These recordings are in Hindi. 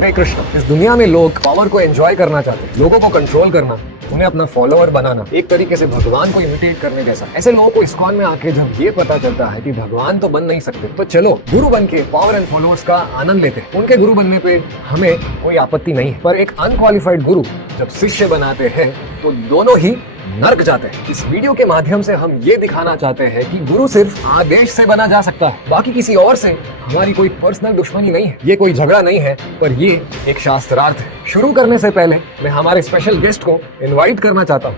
हरे कृष्ण। इस दुनिया में लोग पावर को एंजॉय करना चाहते हैं, लोगों को कंट्रोल करना, उन्हें अपना फॉलोअर बनाना, एक तरीके से भगवान को इमिटेट करने जैसा। ऐसे लोगों को इस्कॉन में आके जब ये पता चलता है कि भगवान तो बन नहीं सकते, तो चलो गुरु बन के पावर एंड फॉलोअर्स का आनंद लेते हैं। उनके गुरु बनने पे हमें कोई आपत्ति नहीं है, पर एक अनक्वालिफाइड गुरु जब शिष्य बनाते हैं तो दोनों ही नर्क जाते हैं। इस वीडियो के माध्यम से हम ये दिखाना चाहते हैं कि गुरु सिर्फ आदेश से बना जा सकता है, बाकी किसी और से हमारी कोई पर्सनल दुश्मनी नहीं है, ये कोई झगड़ा नहीं है, पर ये एक शास्त्रार्थ है। शुरू करने से पहले मैं हमारे स्पेशल गेस्ट को इनवाइट करना चाहता हूँ।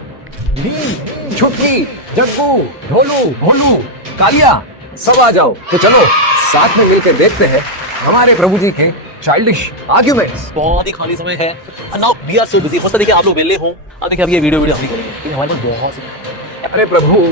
छुटकी, जग्गू, ढोलू, भोलू, कालिया, सब आ जाओ। तो चलो साथ में मिलकर देखते हैं हमारे प्रभु जी के चाइल्डिश आर्ग्यूमेंट्स। बहुत ही खाली समय है। Now we are so busy. हो सकता है कि आप लोग वेले हो। अब देखिए, अब ये वीडियो हम भी करेंगे क्योंकि हमारे पास बहुत सी। अरे प्रभु,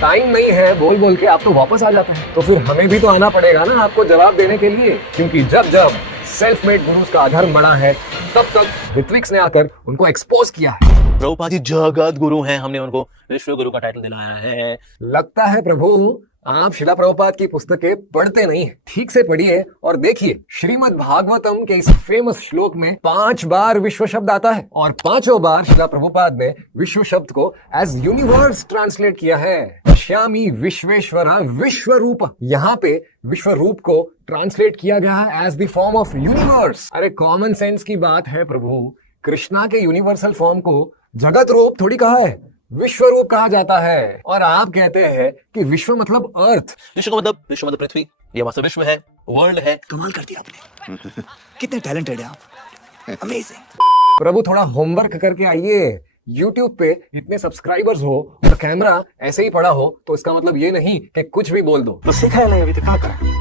टाइम नहीं है बोल बोल के आप तो वापस आ जाते हैं, तो फिर हमें भी तो आना पड़ेगा ना आपको जवाब देने के लिए, क्योंकि जब जब सेल्फ मेड गुरुज का अधर्म बढ़ा है तब तक ऋत्विक्स ने आकर उनको एक्सपोज किया है। प्रभुपाद जी जगत गुरु हैं, हमने उनको विश्व गुरु का टाइटल दिलाया है। लगता है प्रभु आप शिला प्रभुपाद की पुस्तकें पढ़ते नहीं हैं। ठीक से पढ़िए और देखिए, श्रीमद् भागवतम के इस फेमस श्लोक में 5 बार विश्व शब्द आता है और 5 बार शिला प्रभुपाद ने विश्व शब्द को एज यूनिवर्स ट्रांसलेट किया है। पश्यामि विश्वेश्वरा विश्व रूप, यहाँ पे विश्व रूप को ट्रांसलेट किया गया है as the form of universe. अरे कॉमन सेंस की बात है प्रभु, कृष्णा के यूनिवर्सल फॉर्म को जगत रूप थोड़ी कहा है, विश्व रूप कहा जाता है। और आप कहते हैं कि विश्व मतलब अर्थ। विश्व का मतलब विश्व मतलब पृथ्वी, ये वास्तव विश्व है, वर्ल्ड है। कमाल कर दिया आपने। कितने टैलेंटेड है आप, अमेजिंग। प्रभु थोड़ा होमवर्क करके आइए। YouTube पे इतने सब्सक्राइबर्स हो और कैमरा ऐसे ही पड़ा हो तो इसका मतलब ये नहीं कि कुछ भी बोल दो। तो सीखा है नहीं अभी तक, क्या करें?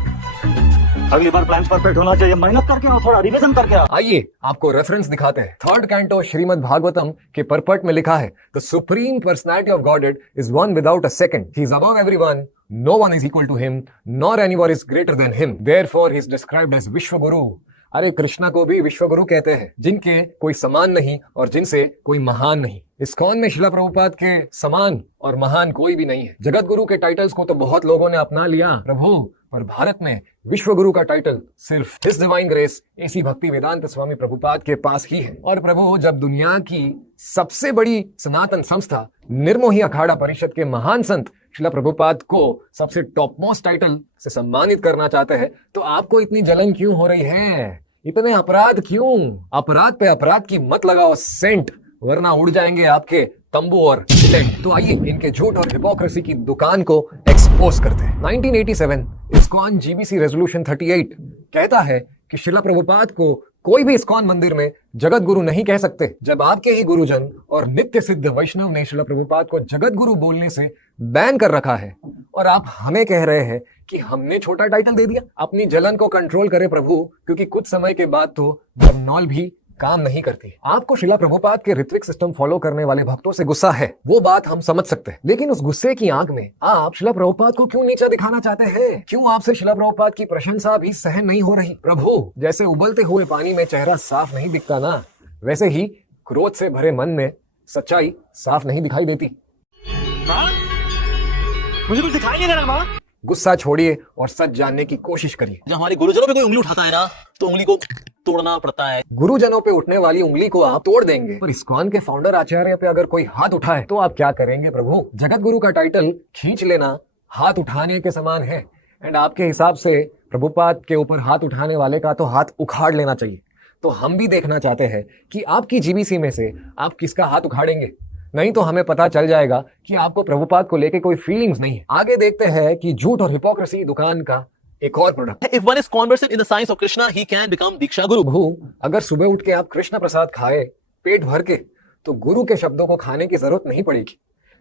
अगली बार प्लान परफेक्ट होना चाहिए, मेहनत करके आओ, थोड़ा रिवीजन करके आओ। आइए आपको रेफरेंस दिखाते हैं। 3rd कैंटो श्रीमद् भागवतम के परपट में लिखा है, the supreme personality of Godhead is one without a second, he is above everyone, no one is equal to him, nor anyone is greater than him, therefore he is described as vishva guru. अरे कृष्णा को भी विश्व गुरु कहते हैं, जिनके कोई समान नहीं और जिनसे कोई महान नहीं। इस्कॉन में शिला प्रभुपाद के समान और महान कोई भी नहीं है। जगत गुरु के टाइटल्स को तो बहुत लोगों ने अपना लिया प्रभु, पर भारत में विश्व गुरु का टाइटल सिर्फ हिज डिवाइन ग्रेस एसी भक्ति वेदांत स्वामी प्रभुपाद के पास ही है। और प्रभु, जब दुनिया की सबसे बड़ी सनातन संस्था निर्मोही अखाड़ा परिषद के महान संत शिला प्रभुपाद को सबसे टॉप मोस्ट टाइटल से सम्मानित करना चाहते हैं, तो आपको इतनी जलन क्यों हो रही है? इतने अपराध क्यों? अपराध पे अपराध की मत लगाओ सेंट, वरना उड़ जाएंगे आपके तंबू और टेंट। तो आइए इनके झूठ और हिपोक्रेसी की दुकान को एक्सपोज करते हैं। 1987 इस्कॉन जीबीसी रेजोल्यूशन 38 कहता है कि शिला प्रभुपाद को कोई भी इस्कॉन मंदिर में जगत गुरु नहीं कह सकते। जब आपके ही गुरुजन और नित्य सिद्ध वैष्णव ने शिला प्रभुपाद को जगत गुरु बोलने से बैन कर रखा है, और आप हमें कह रहे हैं कि हमने छोटा टाइटल दे दिया। अपनी जलन को कंट्रोल करें प्रभु, क्योंकि कुछ समय के बाद तो जमनॉल भी काम नहीं करती। आपको शिला प्रभुपाद के ऋत्विक सिस्टम फॉलो करने वाले भक्तों से गुस्सा है, वो बात हम समझ सकते हैं, लेकिन उस गुस्से की आग में आप शिला प्रभुपाद को क्यों नीचा दिखाना चाहते हैं? क्यों आपसे शिला प्रभुपाद की प्रशंसा भी सहन नहीं हो रही? प्रभु, जैसे उबलते हुए पानी में चेहरा साफ नहीं दिखता ना, वैसे ही क्रोध से भरे मन में सच्चाई साफ नहीं दिखाई देती। मुझे कुछ दिखाई नहीं दे रहा माँ। गुस्सा छोड़िए और सच जानने की कोशिश करिए। जब हमारे गुरुजनों पे कोई उंगली उठाता है ना, तो उंगली को तोड़ना पड़ता है। गुरुजनों पे उठने वाली उंगली को आप तोड़ देंगे, पर इस्कॉन के फाउंडर आचार्य पे अगर कोई हाथ उठाए तो आप क्या करेंगे प्रभु? जगत गुरु का टाइटल खींच लेना हाथ उठाने के समान है, एंड आपके हिसाब से प्रभुपाद के ऊपर हाथ उठाने वाले का तो हाथ उखाड़ लेना चाहिए। तो हम भी देखना चाहते हैं कि आपकी जीबीसी में से आप किसका हाथ उखाड़ेंगे, नहीं तो हमें पता चल जाएगा कि आपको प्रभुपाद को लेके कोई फीलिंग्स नहीं है। आगे देखते हैं कि झूठ और हिपोक्रेसी दुकान का एक और product. If one is conversant in the science of Krishna, he can become दीक्षा गुरु। प्रभु, अगर सुबह उठ के आप कृष्ण प्रसाद खाए पेट भर के, तो गुरु के शब्दों को खाने की जरूरत नहीं पड़ेगी।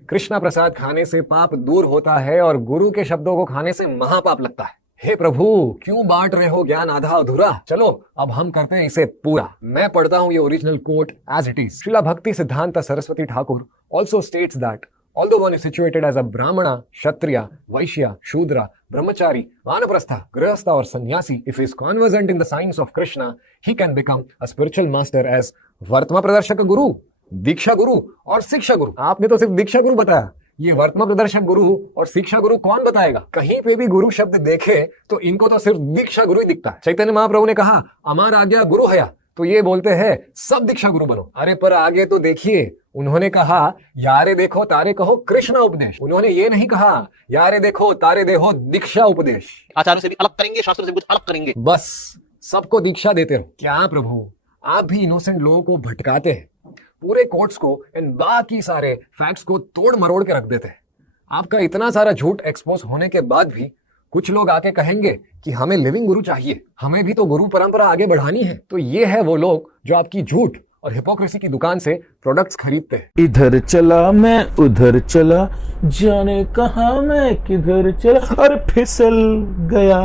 कृष्ण प्रसाद खाने से पाप दूर होता है और गुरु के शब्दों को खाने से महापाप लगता है। हे प्रभु, क्यों बांट रहे हो ज्ञान आधा अधूरा? चलो अब हम करते हैं इसे पूरा। मैं पढ़ता हूँ ये original quote as it is. Srila Bhakti Siddhanta Saraswati Thakur also states that although one is situated as a brahmana, kshatriya, vaishya, shudra, brahmachari, vanaprastha, grihastha or sannyasi, if he is conversant in the science of Krishna, he can become a spiritual master as vartma pradarshaka guru, दीक्षा गुरु और शिक्षा गुरु। आपने तो सिर्फ दीक्षा गुरु बताया, ये वर्तमान प्रदर्शक गुरु और शिक्षा गुरु कौन बताएगा? कहीं पे भी गुरु शब्द देखे तो इनको तो सिर्फ दीक्षा गुरु ही दिखता है। चैतन्य महाप्रभु ने कहा अमार आज्ञा गुरु हया, तो ये बोलते हैं सब दीक्षा गुरु बनो। अरे पर आगे तो देखिए, उन्होंने कहा यारे देखो तारे कहो कृष्णा उपदेश। उन्होंने ये नहीं कहा यारे देखो तारे देहो दीक्षा उपदेश। आचार्यों से भी अलग करेंगे, शास्त्रों से भी कुछ अलग करेंगे। बस सबको दीक्षा देते रहो। क्या प्रभु, आप भी इनोसेंट लोगों को भटकाते हैं, पूरे कोर्ट्स को एंड बाकी सारे फैक्ट्स को तोड़ मरोड़ के रख देते हैं। आपका इतना सारा झूठ एक्सपोज होने के बाद भी कुछ लोग आके कहेंगे कि हमें लिविंग गुरु चाहिए, हमें भी तो गुरु परंपरा आगे बढ़ानी है। तो ये है वो लोग जो आपकी झूठ और हिपोक्रेसी की दुकान से प्रोडक्ट्स खरीदते हैं। इधर चला मैं उधर चला, जाने कहा मैं किधर चला, अरे फिसल गया।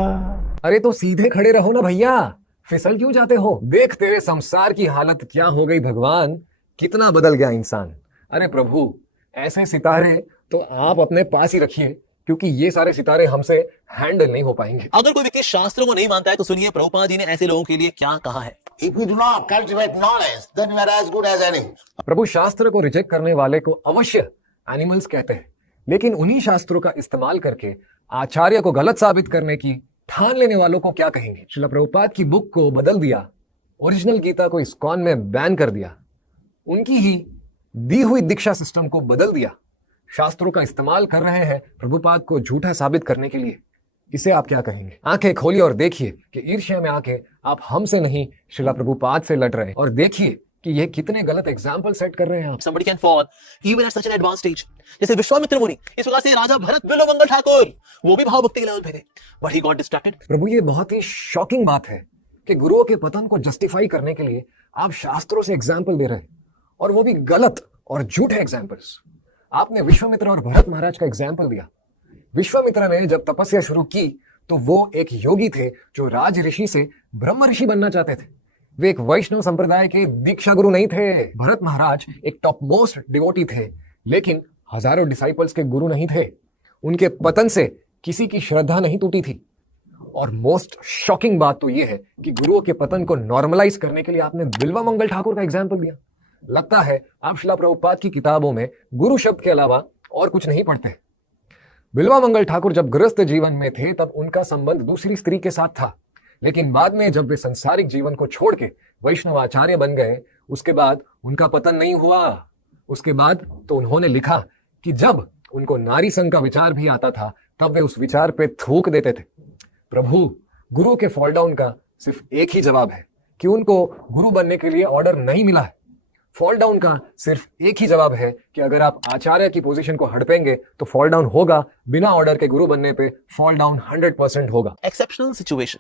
अरे तो सीधे खड़े रहो ना भैया, फिसल क्यों जाते हो? देख तेरे संसार की हालत क्या हो गई भगवान, कितना बदल गया इंसान। अरे प्रभु, ऐसे सितारे तो आप अपने पास ही रखिए, क्योंकि ये सारे सितारे हमसे हैंडल नहीं हो पाएंगे। अगर कोई व्यक्ति शास्त्रों को नहीं मानता है तो सुनिए प्रभुपाद जी ने ऐसे लोगों के लिए क्या कहा है। If we do not cultivate knowledge, then we are as good as animals. प्रभु शास्त्र को रिजेक्ट करने वाले को अवश्य एनिमल्स कहते हैं, लेकिन उन्हीं शास्त्रों का इस्तेमाल करके आचार्य को गलत साबित करने की ठान लेने वालों को क्या कहेंगे? श्रील प्रभुपाद की बुक को बदल दिया, ओरिजिनल गीता को इस्कॉन में बैन कर दिया, उनकी ही दी हुई दीक्षा सिस्टम को बदल दिया, शास्त्रों का इस्तेमाल कर रहे हैं प्रभुपाद को झूठा साबित करने के लिए। इसे आप क्या कहेंगे? आंखें खोलिए और देखिए कि ईर्ष्या में आके आप हमसे नहीं श्रील प्रभुपाद से लड़ रहे हैं, और देखिए कि ये कितने गलत एग्जाम्पल सेट कर रहे हैं आप। Somebody can fall even at such an advanced stage. जैसे विश्वामित्र मुनि, इस प्रकार से राजा भरत बिल्वमंगल ठाकुर, वो भी भाव भक्ति के लेवल पे थे, but he got distracted. प्रभु, ये बहुत ही शॉकिंग बात है कि गुरुओं के पतन को जस्टिफाई करने के लिए आप शास्त्रों से एग्जाम्पल दे रहे हैं, और वो भी गलत और झूठे एग्जाम्पल्स। आपने विश्वामित्र और भरत महाराज का एग्जाम्पल दिया। विश्वामित्र ने जब तपस्या शुरू की तो वो एक योगी थे जो राज ऋषि से ब्रह्म ऋषि बनना चाहते थे। वे एक वैष्णव संप्रदाय के दीक्षा गुरु नहीं थे। भरत महाराज एक टॉप मोस्ट डिवोटी थे, लेकिन हजारों डिसाइपल्स के गुरु नहीं थे। उनके पतन से किसी की श्रद्धा नहीं टूटी थी। और मोस्ट शॉकिंग बात तो यह है कि गुरुओं के पतन को नॉर्मलाइज करने के लिए आपने बिल्वामंगल ठाकुर का एग्जाम्पल दिया। लगता है आप श्रील प्रभुपाद की किताबों में गुरु शब्द के अलावा और कुछ नहीं पढ़ते। बिल्वामंगल ठाकुर जब गृहस्थ जीवन में थे तब उनका संबंध दूसरी स्त्री के साथ था, लेकिन बाद में जब वे संसारिक जीवन को छोड़ के वैष्णव आचार्य बन गए, उसके बाद उनका पतन नहीं हुआ। उसके बाद तो उन्होंने लिखा कि जब उनको नारी संघ का विचार भी आता था तब वे उस विचार पे थूक देते थे। प्रभु, गुरु के फॉल डाउन का सिर्फ एक ही जवाब है कि उनको गुरु बनने के लिए ऑर्डर नहीं मिला है। फॉल डाउन का सिर्फ एक ही जवाब है कि अगर आप आचार्य की पोजीशन को हड़पेंगे तो फॉल डाउन होगा। बिना ऑर्डर के गुरु बनने पे फॉल डाउन 100% होगा। Exceptional situation,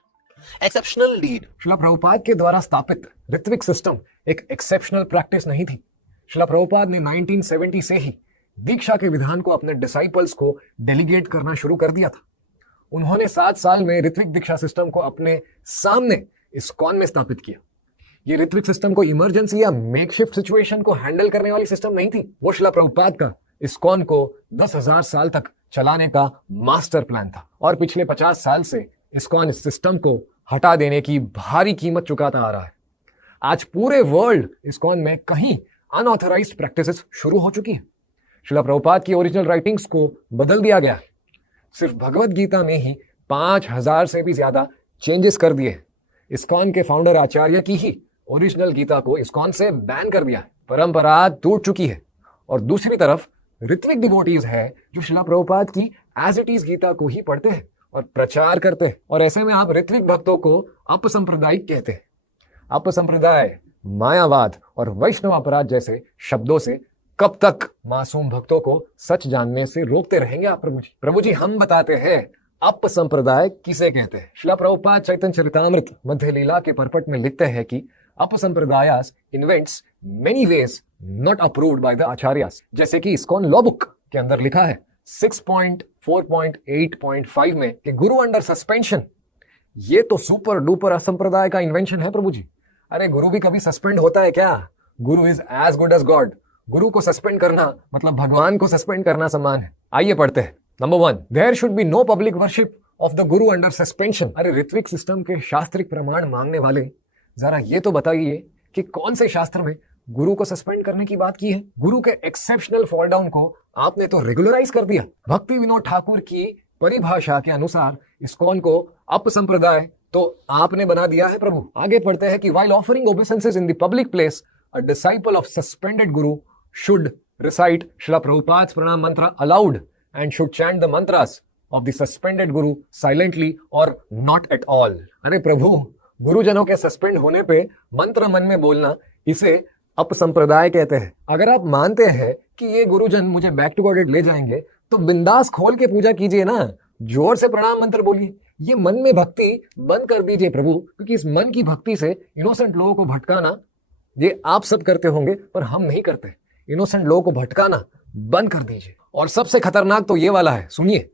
exceptional lead. Srila Prabhupada के द्वारा स्थापित ऋत्विक सिस्टम एक एक्सेप्शनल प्रैक्टिस नहीं थी। श्रील प्रभुपाद ने 1970 से ही दीक्षा के विधान को अपने डिसाइपल्स को डेलीगेट करना शुरू कर दिया था। उन्होंने 7 साल में ऋत्विक दीक्षा सिस्टम को अपने सामने इस्कॉन में स्थापित किया। ये ऋत्विक सिस्टम को इमरजेंसी या मेकशिफ्ट सिचुएशन को हैंडल करने वाली सिस्टम नहीं थी। वो श्रील प्रभुपाद का इस्कॉन को 10,000 साल तक चलाने का मास्टर प्लान था, और पिछले 50 साल से इस्कॉन इस सिस्टम को हटा देने की भारी कीमत चुकाता आ रहा है। आज पूरे वर्ल्ड इस्कॉन में कहीं अनऑथराइज्ड प्रैक्टिसेस शुरू हो चुकी है। श्रील प्रभुपाद की ओरिजिनल राइटिंग्स को बदल दिया गया है। सिर्फ भगवत गीता में ही 5,000 से भी ज्यादा चेंजेस कर दिए। इस्कॉन के फाउंडर आचार्य की ही ओरिजिनल गीता को इस्कॉन से बैन कर दिया है। परंपरा टूट चुकी है। और दूसरी तरफ ऋत्विक डिवोटीज है जो श्रील प्रभुपाद की एज इट इज गीता को ही पढ़ते हैं और प्रचार करते हैं। और ऐसे में आप ऋत्विक भक्तों को अपसंप्रदायिक कहते हैं। अपसंप्रदाय, मायावाद और वैष्णव अपराध जैसे शब्दों से कब तक मासूम भक्तों को सच जानने से रोकते रहेंगे आप प्रभु जी? प्रभु जी, हम बताते हैं अपसंप्रदाय किसे कहते हैं। श्रील प्रभुपाद चैतन्य चरितामृत मध्य लीला के परपट में लिखते हैं कि अपसंप्रदायास invents many ways not approved by the आचार्यास। जैसे कि इस्कॉन लॉ बुक के अंदर लिखा है 6.4.8.5 में कि गुरु अंडर सस्पेंशन, ये तो सुपर डुपर असंप्रदाय का इन्वेंशन है प्रभु जी। अरे गुरु भी कभी सस्पेंड होता है क्या? Guru is as good as God. गुरु को सस्पेंड करना मतलब भगवान को सस्पेंड करना समान है। आइए पढ़ते हैं। Number 1, there should be no public worship of the guru under suspension. अरे ऋत्विक सिस्टम के शास्त्रिक प्रमाण मांगने वाले, जरा ये तो बताइए कि कौन से शास्त्र में गुरु को सस्पेंड करने की बात की है? गुरु के एक्सेप्शनल फॉल डाउन को आपने तो रेगुलराइज कर दिया। भक्ति विनोद ठाकुर की परिभाषा के अनुसार इस्कॉन को अपसंप्रदाय तो आपने बना दिया है प्रभु। आगे पढ़ते हैं कि while offering obeisances in the public place, a disciple of suspended guru should recite Srila Prabhupada's pranam mantra aloud and should chant the mantras of the suspended guru silently or not at all. अरे प्रभु, गुरुजनों के सस्पेंड होने पे मंत्र मन में बोलना, इसे अपसंप्रदाय कहते हैं। अगर आप मानते हैं कि ये गुरुजन मुझे बैक टू गॉडेड ले जाएंगे तो बिंदास खोल के पूजा कीजिए ना, जोर से प्रणाम मंत्र बोलिए। ये मन में भक्ति बंद कर दीजिए प्रभु, क्योंकि इस मन की भक्ति से इनोसेंट लोगों को भटकाना, ये आप सब करते होंगे पर हम नहीं करते। इनोसेंट लोगों को भटकाना बंद कर दीजिए। और सबसे खतरनाक तो ये वाला है, सुनिए।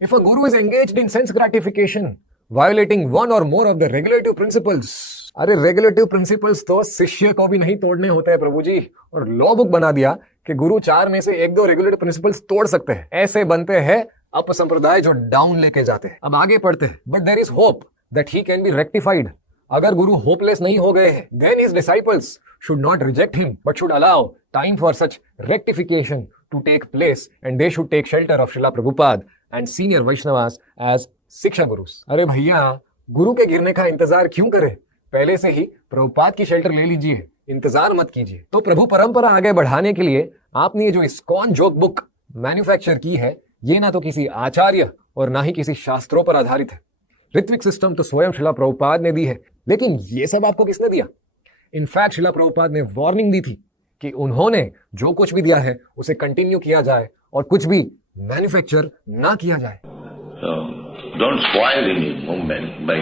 If a Guru is engaged in sense gratification violating one or more of the regulative principles, अरे रेगुलेटिव प्रिंसिपल्स तो शिष्य को भी नहीं तोड़ने होते हैं प्रभु जी, और लॉ बुक बना दिया कि गुरु 4 में से 1-2 रेगुलेटिव प्रिंसिपल्स तोड़ सकते हैं। ऐसे बनते हैं अपसंप्रदाय जो डाउन लेके जाते हैं। अब आगे पढ़ते हैं। But there is hope that he can be rectified. अगर गुरु होपलेस नहीं हो गए हैं, then his disciples should not reject him but should allow time for such rectification to take place and they should take shelter of Srila Prabhupada and senior Vaishnavas as shiksha gurus. अरे भैया, गुरु के गिरने का इंतजार क्यों करें? पहले से ही प्रभुपाद की शेल्टर ले लीजिए, इंतजार मत कीजिए। तो प्रभु परंपरा आगे बढ़ाने के लिए आपने ये जो इस्कॉन जोक बुक मैन्युफैक्चर की है, ये ना तो किसी आचार्य और ना ही किसी शास्त्रों पर आधारित है। ऋत्विक सिस्टम तो स्वयं श्रीला प्रभुपाद ने दी है, लेकिन ये सब आपको किसने दिया? इनफैक्ट श्रीला प्रभुपाद ने वार्निंग दी थी कि उन्होंने जो कुछ भी दिया है उसे कंटिन्यू किया जाए और कुछ भी मैन्युफैक्चर ना किया जाए। So, don't spoil the movement by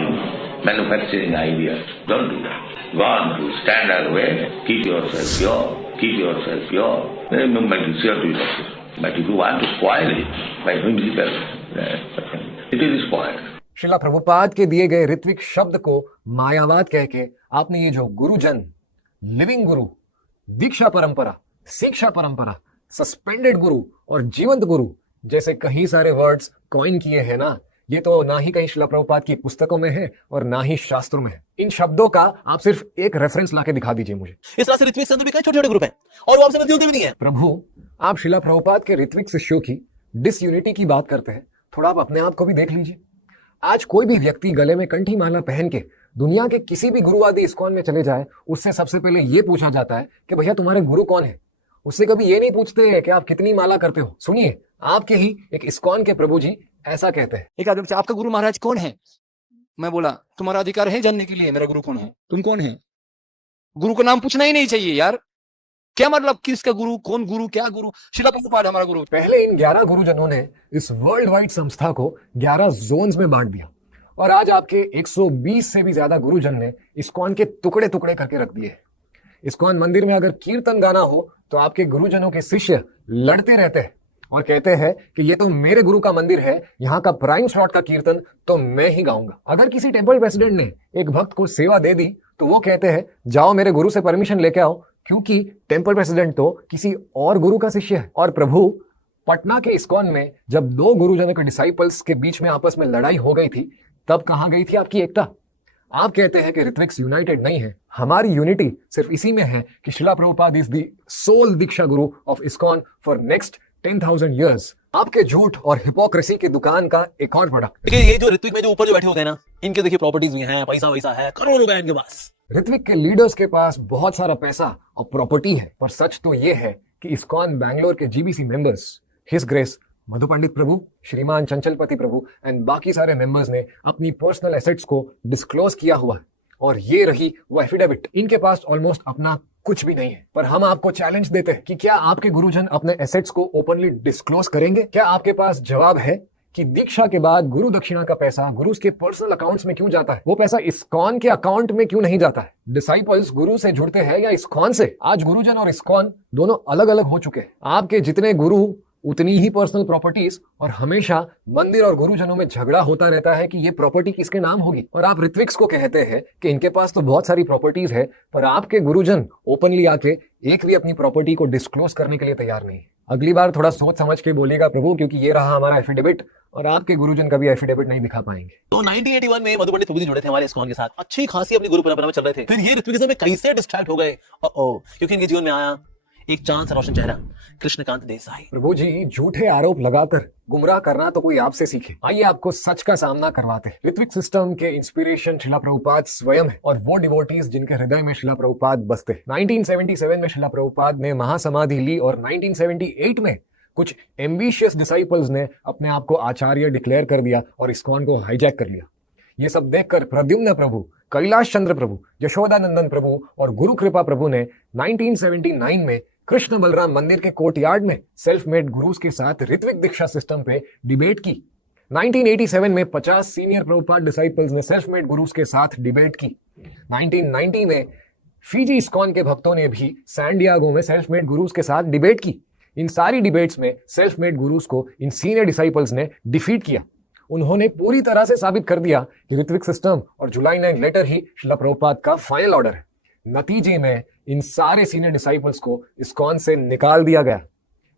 manufacturing ideas. Don't do that. Go on to stand away, keep yourself pure, keep yourself pure. The movement is here to be successful. But if you want to spoil it by doing physical, it is spoiled. Srila Prabhupada के दिए गए ऋत्विक शब्द को मायावाद कह के आपने ये जो गुरुजन, लिविंग गुरु, दीक्षा परंपरा, शिक्षा परंपरा, सस्पेंडेड गुरु और जीवंत गुरु जैसे कई सारे वर्ड्स कॉइन किए हैं ना, ये तो ना ही कहीं श्रीला प्रभुपाद की पुस्तकों में है और ना ही शास्त्रों में है। इन शब्दों का आप सिर्फ एक रेफरेंस लाके दिखा दीजिए मुझे। इस तरह से ऋत्विक संत भी कई छोटे-छोटे ग्रुप हैं और वो आपसे मिलते भी नहीं है। प्रभु, आप श्रीला प्रभुपाद के ऋत्विक शिष्यों की डिसयूनिटी की बात करते हैं, थोड़ा आप अपने आप को भी देख लीजिए। आज कोई भी व्यक्ति गले में कंठी माला पहन के दुनिया के किसी भी गुरुवादी इस्कॉन में चले जाए, उससे सबसे पहले ये पूछा जाता है कि भैया तुम्हारे गुरु कौन है। उससे कभी ये नहीं पूछते हैं कि आप कितनी माला करते हो। सुनिए, आपके ही एक इस्कॉन के प्रभु जी ऐसा कहते हैं। एक आदमी से आपका गुरु महाराज कौन है? मैं बोला तुम्हारा अधिकार है जानने के लिए मेरा गुरु कौन है। तुम कौन है? गुरु का नाम पूछना ही नहीं चाहिए यार। क्या मतलब किसका गुरु, कौन गुरु, क्या गुरु? श्रीला प्रभुपाद हमारा गुरु। पहले इन 11 गुरुजनों ने इस वर्ल्ड वाइड संस्था को 11 जोन्स में बांट दिया और आज आपके 120 से भी ज्यादा गुरुजन ने इस्कॉन के टुकड़े टुकड़े करके रख दिए। इस्कॉन मंदिर में अगर कीर्तन गाना हो तो आपके गुरुजनों के शिष्य लड़ते रहते हैं और कहते हैं कि ये तो मेरे गुरु का मंदिर है, यहाँ का प्राइम स्लॉट का कीर्तन तो मैं ही गाऊंगा। अगर किसी टेम्पल प्रेसिडेंट ने एक भक्त को सेवा दे दी तो वो कहते हैं जाओ मेरे गुरु से परमिशन लेके आओ, क्योंकि टेम्पल प्रेसिडेंट तो किसी और गुरु का शिष्य है। और प्रभु, पटना के इस्कॉन में जब 2 गुरुजनों के डिसाइपल्स के बीच में आपस में लड़ाई हो गई थी, तब कहां गई थी आपकी एकता? आप कहते हैं कि ऋत्विक्स यूनाइटेड नहीं है। हमारी यूनिटी सिर्फ इसी में है कि Srila Prabhupada is the sole diksha guru of ISKCON for next 10,000 years। आपके झूठ और हिपोक्रेसी की दुकान का एक और प्रोडक्ट। देखिए, ये जो ऋत्विक में जो ऊपर जो बैठे होते हैं ना, इनके देखिए प्रॉपर्टीज भी हैं, पैसा वैसा है, करोड़ों रुपए इनके पास। ऋत्विक के लीडर्स के पास बहुत सारा पैसा और प्रॉपर्टी है, पर सच तो ये है कि इस्कॉन बैंगलोर के जीबीसी मेंबर्स, हिज ग्रेस मधु पंडित प्रभु, श्रीमान चंचलपति प्रभु एंड बाकी सारे मेंबर्स ने अपनी पर्सनल एसेट्स को डिस्क्लोज किया हुआ है। और ये रही वो एफिडेविट। इनके पास ऑलमोस्ट अपना कुछ भी नहीं है, पर हम आपको चैलेंज देते हैं कि क्या आपके गुरुजन अपने एसेट्स को ओपनली डिस्क्लोज करेंगे? क्या आपके पास जवाब है कि दीक्षा के बाद गुरु दक्षिणा का पैसा गुरु के पर्सनल अकाउंट्स में क्यों जाता है? वो पैसा इस्कॉन के अकाउंट में क्यों नहीं जाता है? डिसाइपल्स गुरु से जुड़ते हैं या इस्कॉन से? आज गुरुजन और इस्कॉन दोनों अलग अलग हो चुके हैं। आपके जितने गुरु उतनी ही पर्सनल प्रॉपर्टीज, और हमेशा मंदिर और गुरुजनों में झगड़ा होता रहता है कि ये प्रॉपर्टी किसके नाम होगी। और आप ऋत्विक्स को कहते हैं कि इनके पास तो बहुत सारी प्रॉपर्टीज है, पर आपके गुरुजन ओपनली आके एक भी अपनी प्रॉपर्टी को डिस्क्लोज करने के लिए तैयार नहीं। अगली बार थोड़ा सोच समझ के बोलिएगा प्रभु, क्योंकि ये रहा हमारा एफिडेविट और आपके गुरुजन कभी एफिडेविट नहीं दिखा पाएंगे। तो 1981 में मधु पंडित प्रभु जी जुड़े थे हमारे इस्कॉन के साथ, अच्छी खासी अपनी गुरु परंपरा में चल रहे थे। फिर ये ऋत्विकिज्म में कैसे डिस्ट्रैक्ट हो गए, क्योंकि इनके जीवन में आया एक चांद सा रोशन चेहरा, कृष्णकांत देसाई। प्रभु जी, झूठे आरोप लगाकर गुमराह करना तो कोई आपसे सीखे। आइए आपको सच का सामना करवाते हैं। ऋत्विक सिस्टम के इंस्पिरेशन शिला प्रभुपाद स्वयं है और वो डिवोटीज जिनके हृदय में शिला प्रभुपाद बसते। 1977 में शिला प्रभुपाद ने महासमाधि ली और 1978 में कुछ एम्बिशियस डिसाइपल्स ने अपने आप को आचार्य डिक्लेयर कर दिया और इस्कॉन को हाईजैक कर लिया। ये सब देखकर प्रद्युम्न प्रभु, कैलाश चंद्र प्रभु, यशोदानंदन प्रभु और गुरु कृपा प्रभु ने 1979 में कृष्ण बलराम मंदिर के कोर्टयार्ड में सेल्फ मेड गुरुज के साथ ऋत्विक दीक्षा सिस्टम पे डिबेट की। 1987 में 50 सीनियर प्रभुपाद डिसाइपल्स ने सेल्फ मेड गुरुज के साथ डिबेट की। 1990 में फीजी इस्कॉन के भक्तों ने भी सैन डिएगो में सेल्फ मेड गुरुज के साथ डिबेट की। इन सारी डिबेट्स में सेल्फ मेड गुरुज को इन सीनियर डिसाइपल्स ने डिफीट किया। उन्होंने पूरी तरह से साबित कर दिया कि ऋत्विक सिस्टम और जुलाई 9 लेटर ही शिला प्रभुपाद का फाइनल ऑर्डर है। नतीजे में इन सारे सीनियर डिसाइपल्स को इस्कॉन से निकाल दिया गया।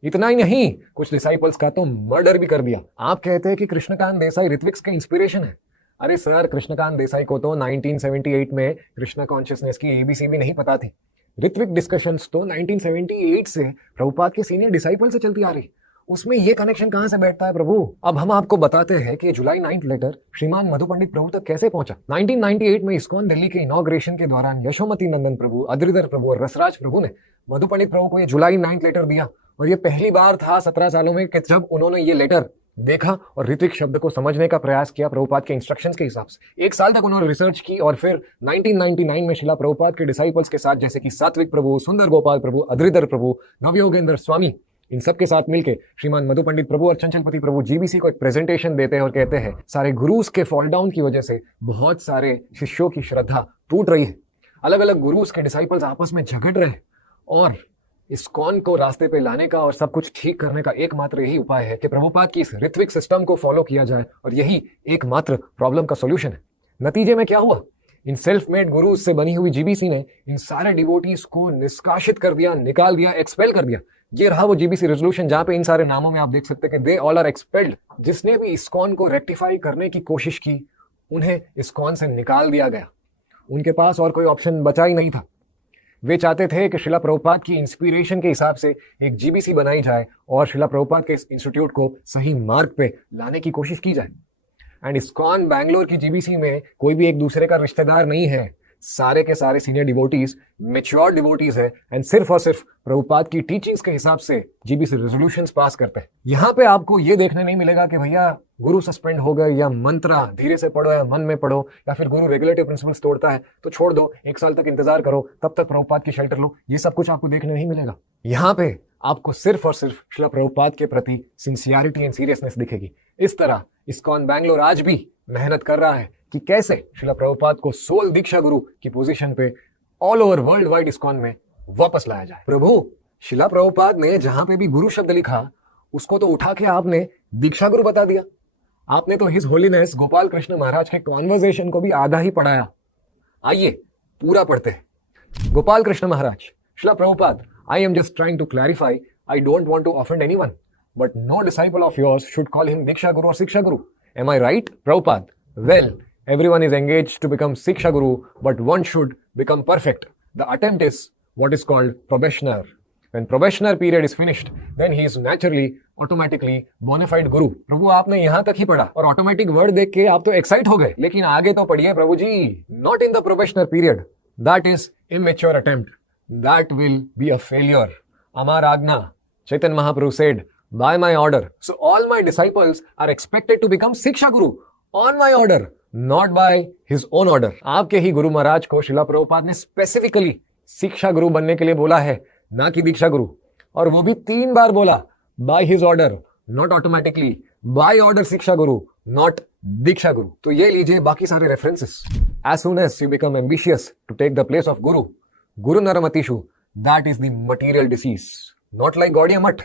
इतना ही नहीं, कुछ डिसाइपल्स का तो मर्डर भी कर दिया। आप कहते हैं कि कृष्णकांत देसाई ऋत्विक्स के इंस्पिरेशन है। अरे सर, कृष्णकांत देसाई को तो 1978 में कृष्णा कॉन्शियसनेस की एबीसी भी नहीं पता थी। ऋत्विक डिस्कशंस तो 1978 से प्रभुपाद के सीनियर डिसाइपल से चलती आ रही। उसमें ये कनेक्शन कहां से बैठता है प्रभु? अब हम आपको बताते हैं कि जुलाई 9 लेटर श्रीमान मधु पंडित प्रभु तक कैसे पहुंचा। 1998 में इस्कॉन दिल्ली के इनॉग्रेशन के दौरान यशोमती नंदन प्रभु, अद्रिधर प्रभु और रसराज प्रभु ने मधु पंडित प्रभु को ये जुलाई 9 लेटर दिया। और ये पहली बार था 17 सालों में कि जब उन्होंने ये लेटर देखा और ऋत्विक शब्द को समझने का प्रयास किया प्रभुपाद के इंस्ट्रक्शंस के हिसाब से। 1 साल तक उन्होंने रिसर्च की और फिर 1999 में शिला प्रभुपाद के डिसाइपल्स के साथ, जैसे कि सात्विक प्रभु, सुंदर गोपाल प्रभु, अद्रिधर प्रभु, नवयोगेंद्र स्वामी, इन सब के साथ मिलके श्रीमान मधु पंडित प्रभु और चंचलपति प्रभु जीबीसी को एक प्रेजेंटेशन देते हैं और कहते हैं सारे गुरुज के फॉल डाउन की वजह से बहुत सारे शिष्यों की श्रद्धा टूट रही है। अलग अलग गुरुज के डिसाइपल्स आपस में झगड़ रहे हैं और इस्कॉन को रास्ते पे लाने का और सब कुछ ठीक करने का एकमात्र यही उपाय है कि प्रभुपाद की इस ऋत्विक सिस्टम को फॉलो किया जाए और यही एकमात्र प्रॉब्लम का सॉल्यूशन है। नतीजे में क्या हुआ? इन सेल्फ मेड गुरुज से बनी हुई जीबीसी ने इन सारे डिवोटीज को निष्कासित कर दिया, निकाल दिया, एक्सपेल कर दिया। ये रहा वो जीबीसी रेजोल्यूशन जहां पे इन सारे नामों में आप देख सकते हैं कि दे ऑल आर एक्सपेल्ड। जिसने भी इस्कॉन को रेक्टिफाई करने की कोशिश की, उन्हें इस्कॉन से निकाल दिया गया। उनके पास और कोई ऑप्शन बचा ही नहीं था। वे चाहते थे कि शिला प्रभुपाद की इंस्पिरेशन के हिसाब से एक जीबीसी बनाई जाए और शिला प्रभुपाद के इस इंस्टीट्यूट को सही मार्ग पे लाने की कोशिश की जाए। एंड इस्कॉन बैंगलोर की जीबीसी में कोई भी एक दूसरे का रिश्तेदार नहीं है। सारे के सारे सीनियर डिवोटीज मैच्योर डिवोटीज है एंड सिर्फ और सिर्फ प्रभुपाद की टीचिंग्स के हिसाब से जीबीसी रेजोल्यूशंस पास करते हैं। यहाँ पे आपको ये देखने नहीं मिलेगा कि भैया गुरु सस्पेंड हो गए या मंत्रा धीरे से पढ़ो या मन में पढ़ो या फिर गुरु रेगुलेटिव प्रिंसिपल्स तोड़ता है तो छोड़ दो, 1 साल तक इंतजार करो, तब तक प्रभुपाद की शेल्टर लो। ये सब कुछ आपको देखने नहीं मिलेगा। यहाँ पे आपको सिर्फ और सिर्फ शिला प्रभुपाद के प्रति सिंसियरिटी एंड सीरियसनेस दिखेगी। इस तरह इस्कॉन बैंगलोर आज भी मेहनत कर रहा है कि कैसे शिला प्रभुपाद को सोल दीक्षा गुरु की पोजीशन पे all over world wide ISKCON में वापस लाया जाए। प्रभु, शिला प्रभुपाद ने जहां पे भी गुरु शब्द लिखा उसको तो उठा के आपने दीक्षा गुरु बता दिया। आपने तो हिज होलीनेस गोपाल कृष्ण महाराज के कॉन्वर्सेशन को भी आधा ही पढ़ाया। आइए पूरा पढ़ते हैं। Gopal Krishna Maharaj, Srila Prabhupada, I am just trying to clarify, I don't want to offend anyone, but no disciple of yours should call him diksha guru और shiksha guru. Am I right Prabhupada? Well, everyone is engaged to become Siksha Guru, but one should become perfect. The attempt is what is called probationer. When probationer period is finished, then he is naturally, automatically bona fide Guru. प्रभु, आपने यहाँ तक ही पढ़ा और ऑटोमेटिक वर्ड देख के आप तो एक्साइट हो गए, लेकिन आगे तो पढ़िए प्रभु जी। Not in the probationer period. That is immature attempt. That will be a failure. Amar Agna, Chaitanya Mahaprabhu said, by my order. So all my disciples are expected to become Siksha Guru on my order. Not by his own order. आपके ही गुरु महाराज को शिला प्रभुपाद ने स्पेसिफिकली शिक्षा गुरु बनने के लिए बोला है, ना कि दीक्षा गुरु। और वो भी 3 बार बोला, by his order, not automatically, by order shiksha guru, not दीक्षा गुरु। तो ये लीजिए बाकी सारे references. As soon as you become ambitious to take the place of guru, गुरु नरमतिषु, that is the material disease, not like Gaudiya Math.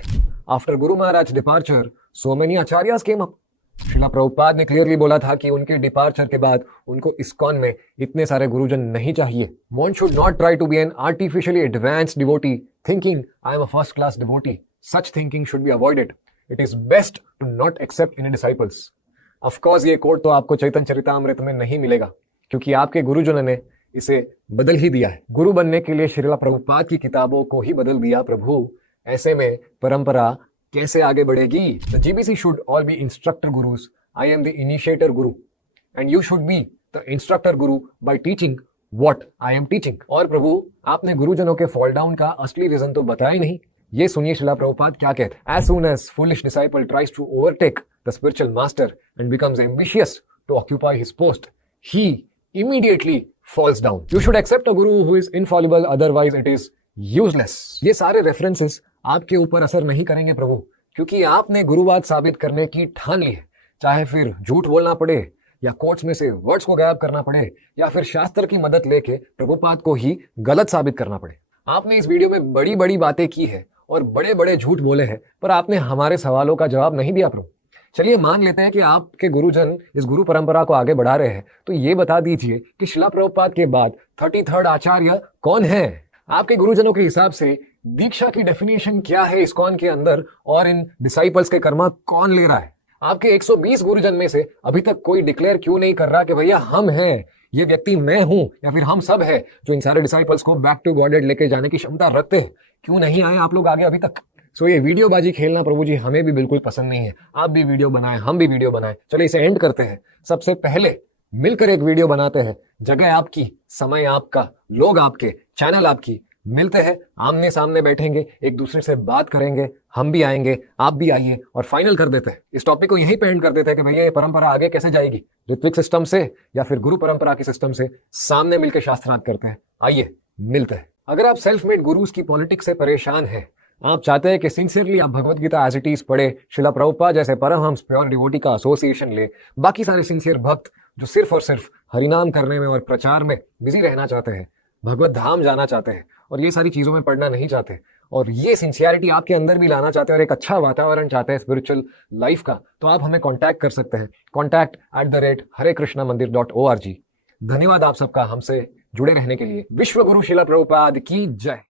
After Guru Maharaj departure, so many acharyas came up. Srila Prabhupada ने क्लियरली बोला था कि उनके डिपार्चर के बाद उनको इस्कॉन में इतने सारे गुरुजन नहीं चाहिए। One should not try to be an artificially advanced devotee thinking I am a first class devotee. Such thinking should be avoided. It is best to not accept in disciples. Of course ये कोट तो आपको चैतन्य चरितामृत में नहीं मिलेगा, क्योंकि आपके गुरुजनों ने इसे बदल ही दिया है। गुरु बनने के लिए श्रीला प्रभुपाद की किताबों को ही बदल दिया प्रभु। ऐसे में परंपरा कैसे आगे बढ़ेगी? The GBC should all be instructor gurus. I am the initiator guru and you should be the instructor guru by teaching what I am teaching. और प्रभु, आपने गुरुजनों के फॉल डाउन का असली रीजन तो बताया ही नहीं। ये सुनिए श्रीला प्रभुपाद क्या कहते हैं। As soon as foolish disciple tries to overtake the spiritual master and becomes ambitious to occupy his post, he immediately falls down. You should accept a guru who is infallible, otherwise it is useless. ये सारे रेफरेंसेस आपके ऊपर असर नहीं करेंगे प्रभु, क्योंकि आपने गुरुवाद साबित करने की ठान ली है। चाहे फिर झूठ बोलना पड़े, या कोर्ट्स में से वर्ड्स को गायब करना पड़े, या फिर शास्त्र की मदद लेके प्रभुपाद को ही गलत साबित करना पड़े। आपने इस वीडियो में बड़ी बड़ी बातें की है और बड़े बड़े झूठ बोले हैं, पर आपने हमारे सवालों का जवाब नहीं दिया प्रभु। चलिए मान लेते हैं कि आपके गुरुजन इस गुरु परंपरा को आगे बढ़ा रहे हैं, तो ये बता दीजिए कि श्रीला प्रभुपाद के बाद 33rd आचार्य कौन है? आपके गुरुजनों के हिसाब से दीक्षा की डेफिनेशन क्या है इस्कॉन के अंदर, और इन डिसाइपल्स के कर्मा कौन ले रहा है? आपके 120 गुरुजन में से अभी तक कोई डिक्लेयर क्यों नहीं कर रहा कि भैया हम हैं, ये व्यक्ति मैं हूं, या फिर हम सब है जो इन सारे डिसाइपल्स को बैक टू गॉडेड लेके जाने की क्षमता रखते हैं? क्यों नहीं आए आप लोग आगे अभी तक? सो ये वीडियो बाजी खेलना प्रभु जी हमें भी बिल्कुल पसंद नहीं है। आप भी वीडियो बनाएं, हम भी वीडियो बनाएं। चलिए इसे एंड करते हैं। सबसे पहले मिलकर एक वीडियो बनाते हैं। जगह आपकी, समय आपका, लोग आपके, चैनल आपकी। मिलते हैं, आमने सामने बैठेंगे, एक दूसरे से बात करेंगे, हम भी आएंगे, आप भी आइए, और फाइनल कर देते हैं। इस टॉपिक को यहीं पे एंड कर देते हैं कि भैया ये परंपरा आगे कैसे जाएगी, ऋत्विक सिस्टम से या फिर गुरु परंपरा के सिस्टम से। सामने मिलकर शास्त्रार्थ करते हैं। आइए मिलते हैं। अगर आप सेल्फ मेड गुरुज की पॉलिटिक्स से परेशान हैं, आप चाहते हैं कि सिंसियरली आप Bhagavad Gita as it is पढ़े, श्रीला प्रभुपाद जैसे परमहंस प्योर डिवोटी का एसोसिएशन ले, बाकी सारे सिंसियर भक्त जो सिर्फ और सिर्फ हरिनाम करने में और प्रचार में बिजी रहना चाहते हैं, भगवत धाम जाना चाहते हैं और ये सारी चीजों में पढ़ना नहीं चाहते, और ये सिंसियरिटी आपके अंदर भी लाना चाहते हैं और एक अच्छा वातावरण चाहते हैं स्पिरिचुअल लाइफ का, तो आप हमें कांटेक्ट कर सकते हैं। contact@harekrishnamandir.org। धन्यवाद आप सबका हमसे जुड़े रहने के लिए। विश्व गुरु श्रीला प्रभुपाद की जय।